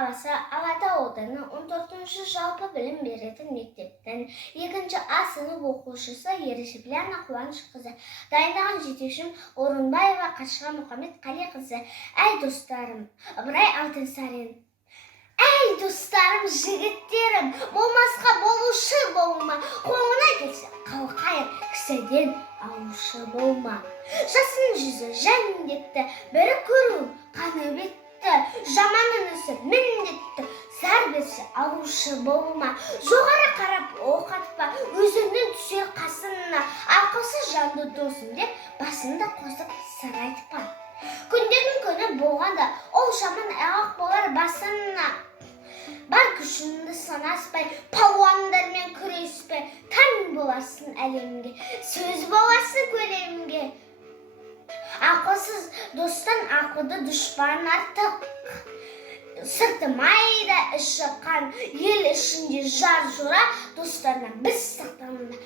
қаласы Алатау ауданы 14-ші жалпы білім беретін мектептің 2-ші А сынып оқушысы Ережеплана Қуанышқызы. Дайындаған жетекшім Орынбаева Қашқа Мұхаммедқалиқызы. Әй достарым, Ыбырай Алтынсарин. Әй достарым, жігіттерім, болмасқа болушы болма, қолына келсе қалқайыр, кісіден алушы болма. Жасын жүзі жәндетті, бірі көру қаны бетті, жаманын ісі міндетті, зар берсе алушы болма. Жоғары қарап оқатпа, өзіңнің түсер қасына, ақылсыз жанды досым деп басында қосып сыр айтпа. Күндердің күні болғанда, ол жаман аяқ болар басына. Бар күшіңді санаспай, палуандармен күреспе, таң боласың әлемге, сөз боласың көлемге. Ақылсыз достан ақылды дұшпан артық. Сырты майда іші қан, ел ішінде жар жора, достарынан біз сақтанына